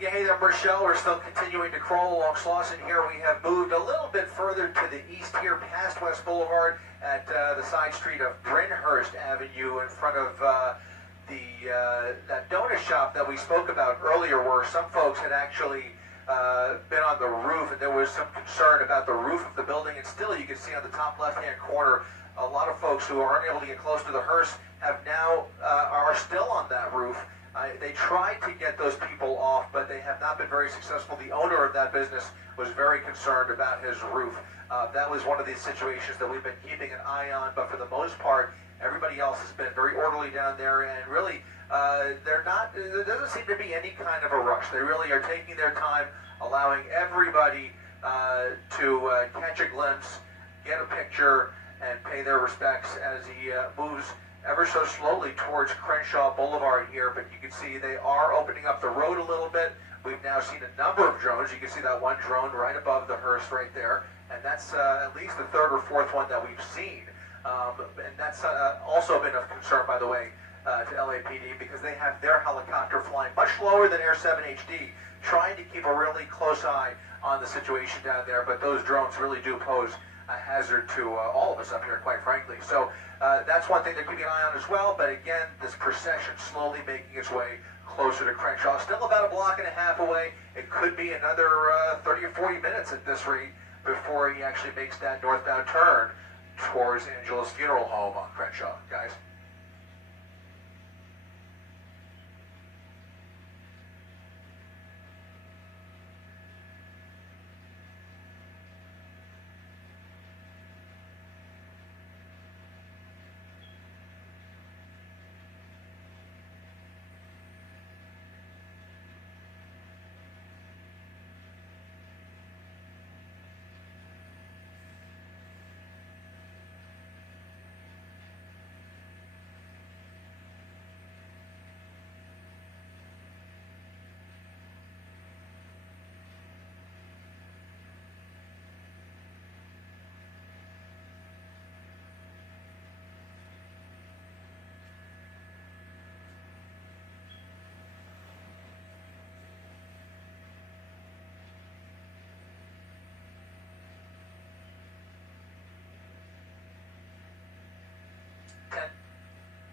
Yeah, hey there, Michelle. We're still continuing to crawl along Slauson here. We have moved a little bit further to the east here, past West Boulevard, at the side street of Brynhurst Avenue, in front of that donut shop that we spoke about earlier, where some folks had actually been on the roof, and there was some concern about the roof of the building. And still, you can see on the top left-hand corner, a lot of folks who aren't able to get close to the hearse have now are still on that roof. They tried to get those people off, but they have not been very successful. The owner of that business was very concerned about his roof. That was one of these situations that we've been keeping an eye on, but for the most part, everybody else has been very orderly down there, and really, there doesn't seem to be any kind of a rush. They really are taking their time, allowing everybody to catch a glimpse, get a picture, and pay their respects as he moves ever so slowly towards Crenshaw Boulevard here. But you can see they are opening up the road a little bit. We've now seen a number of drones. You can see that one drone right above the hearse right there, and that's at least the third or fourth one that we've seen. And that's also been of concern, by the way, to LAPD, because they have their helicopter flying much lower than Air 7 HD, trying to keep a really close eye on the situation down there. But those drones really do pose a hazard to all of us up here, quite frankly. So that's one thing they're keeping an eye on as well. But again, this procession slowly making its way closer to Crenshaw. Still about a block and a half away. It could be another 30 or 40 minutes at this rate before he actually makes that northbound turn towards Angela's funeral home on Crenshaw, guys.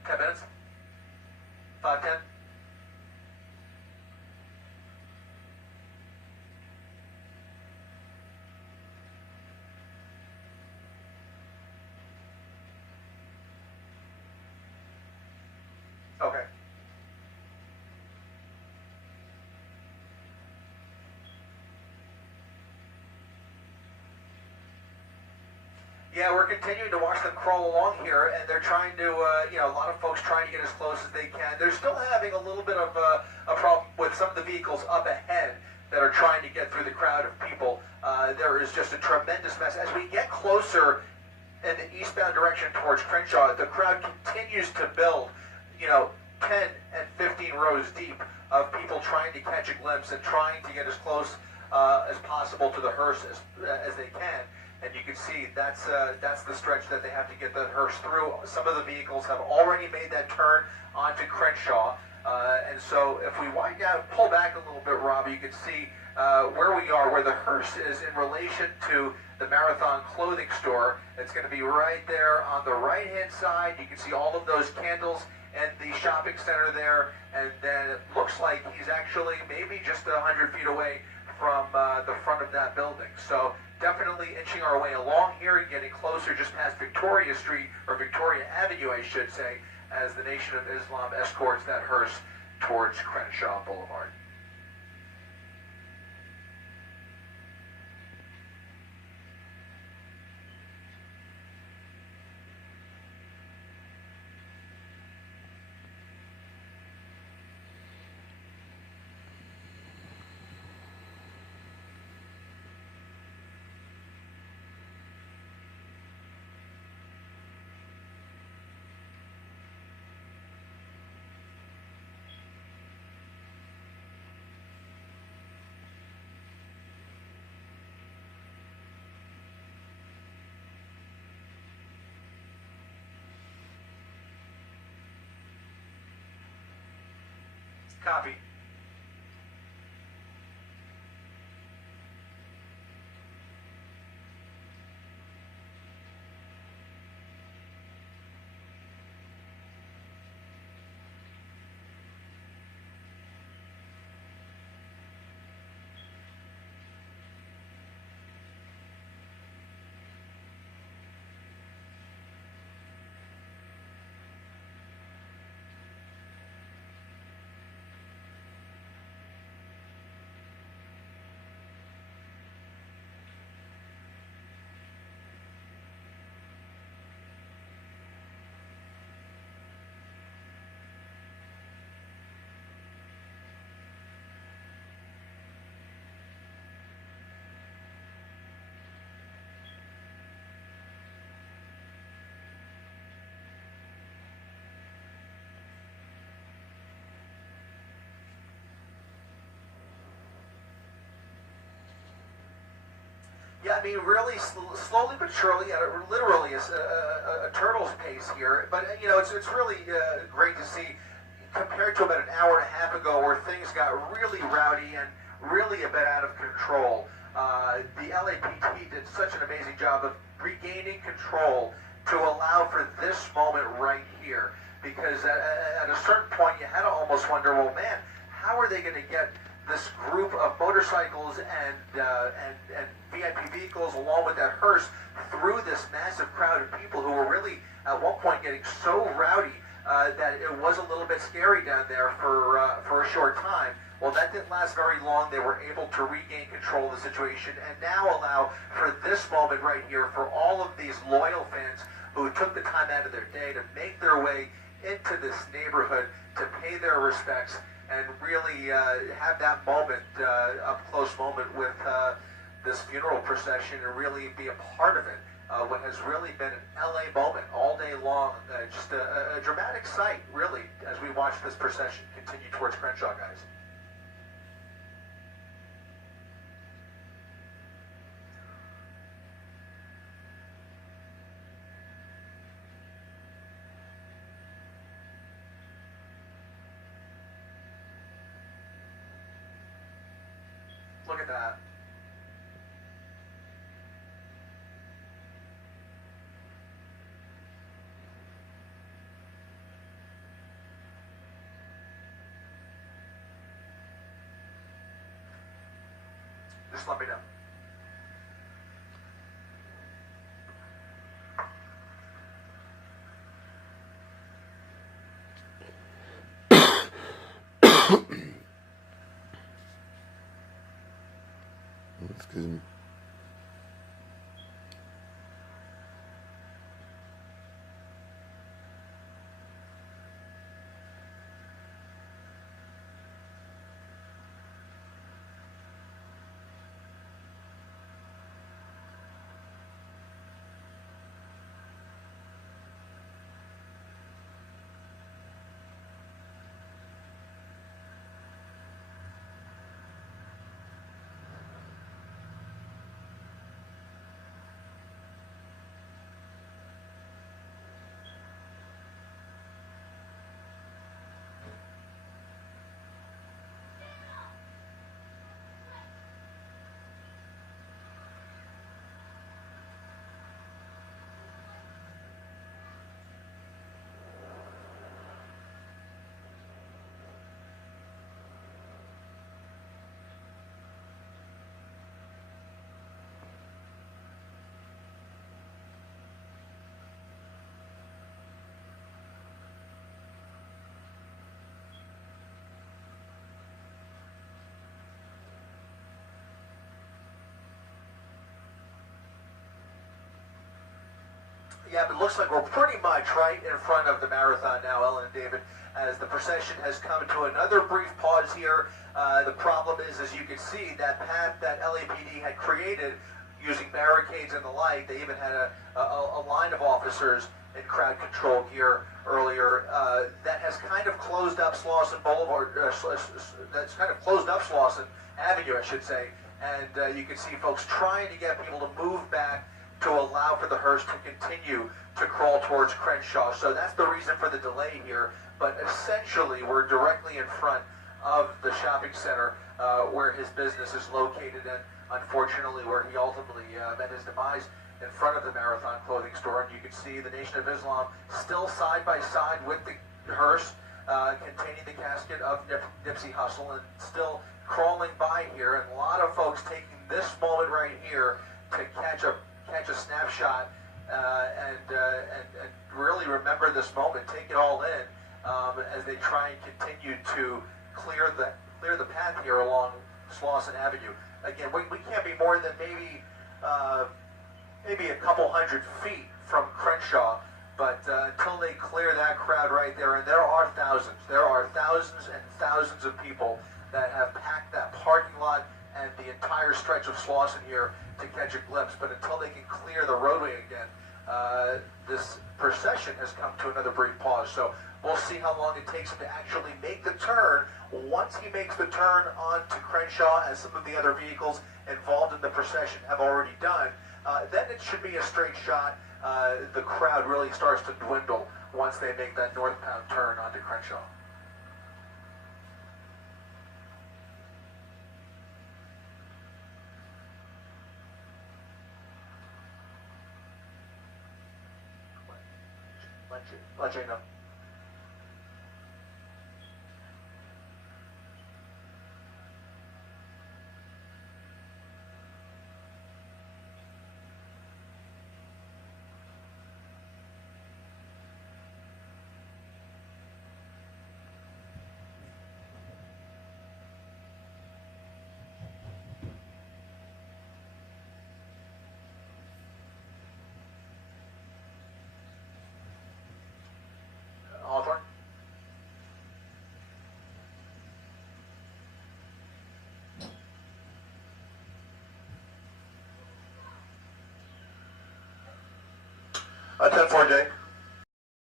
Ten minutes? 5, 10? Okay. Yeah, we're continuing to watch them crawl along here, and they're trying to, a lot of folks trying to get as close as they can. They're still having a little bit of a problem with some of the vehicles up ahead that are trying to get through the crowd of people. There is just a tremendous mess. As we get closer in the eastbound direction towards Crenshaw, the crowd continues to build, 10 and 15 rows deep of people trying to catch a glimpse and trying to get as close as possible to the hearse as they can. And you can see that's the stretch that they have to get the hearse through. Some of the vehicles have already made that turn onto Crenshaw. And so if we wind down, pull back a little bit, Rob, you can see where we are, where the hearse is in relation to the Marathon clothing store. It's going to be right there on the right-hand side. You can see all of those candles and the shopping center there. And then it looks like he's actually maybe just 100 feet away from the front of that building. So definitely inching our way along here and getting closer just past Victoria Street, or Victoria Avenue, I should say, as the Nation of Islam escorts that hearse towards Crenshaw Boulevard. Copy. Yeah, I mean, really slowly but surely, at literally a turtle's pace here. But you know, it's really great to see, compared to about an hour and a half ago, where things got really rowdy and really a bit out of control. The LAPD did such an amazing job of regaining control to allow for this moment right here. Because at a certain point, you had to almost wonder, well, man, how are they going to get this group of motorcycles and VIP vehicles along with that hearse through this massive crowd of people who were really at one point getting so rowdy that it was a little bit scary down there for a short time. Well, that didn't last very long. They were able to regain control of the situation and now allow for this moment right here for all of these loyal fans who took the time out of their day to make their way into this neighborhood to pay their respects and really have that moment, up-close moment with this funeral procession and really be a part of it. What has really been an LA moment all day long. Just a dramatic sight, really, as we watch this procession continue towards Crenshaw, guys. Look at that. Just let me know. Excuse me. Yeah, but it looks like we're pretty much right in front of the marathon now, Ellen and David, as the procession has come to another brief pause here. The problem is, as you can see, that path that LAPD had created using barricades and the like, they even had a line of officers in crowd control gear earlier, that has kind of closed up Slauson Boulevard, that's kind of closed up Slauson Avenue, I should say. And you can see folks trying to get people to move back to allow for the hearse to continue to crawl towards Crenshaw. So that's the reason for the delay here. But essentially, we're directly in front of the shopping center where his business is located, and unfortunately where he ultimately met his demise, in front of the Marathon clothing store. And you can see the Nation of Islam still side by side with the hearse containing the casket of Nipsey Hussle, and still crawling by here. And a lot of folks taking this moment right here to catch a snapshot and really remember this moment, take it all in as they try and continue to clear the path here along Slauson Avenue. Again, we can't be more than maybe a couple hundred feet from Crenshaw, but until they clear that crowd right there, and there are thousands and thousands of people that have packed that parking lot and the entire stretch of Slauson here to catch a glimpse. But until they can clear the roadway again, this procession has come to another brief pause. So we'll see how long it takes him to actually make the turn. Once he makes the turn onto Crenshaw, as some of the other vehicles involved in the procession have already done, then it should be a straight shot. The crowd really starts to dwindle once they make that northbound turn onto Crenshaw. Let Jay know. Hawthorne? Ten-4, Jay.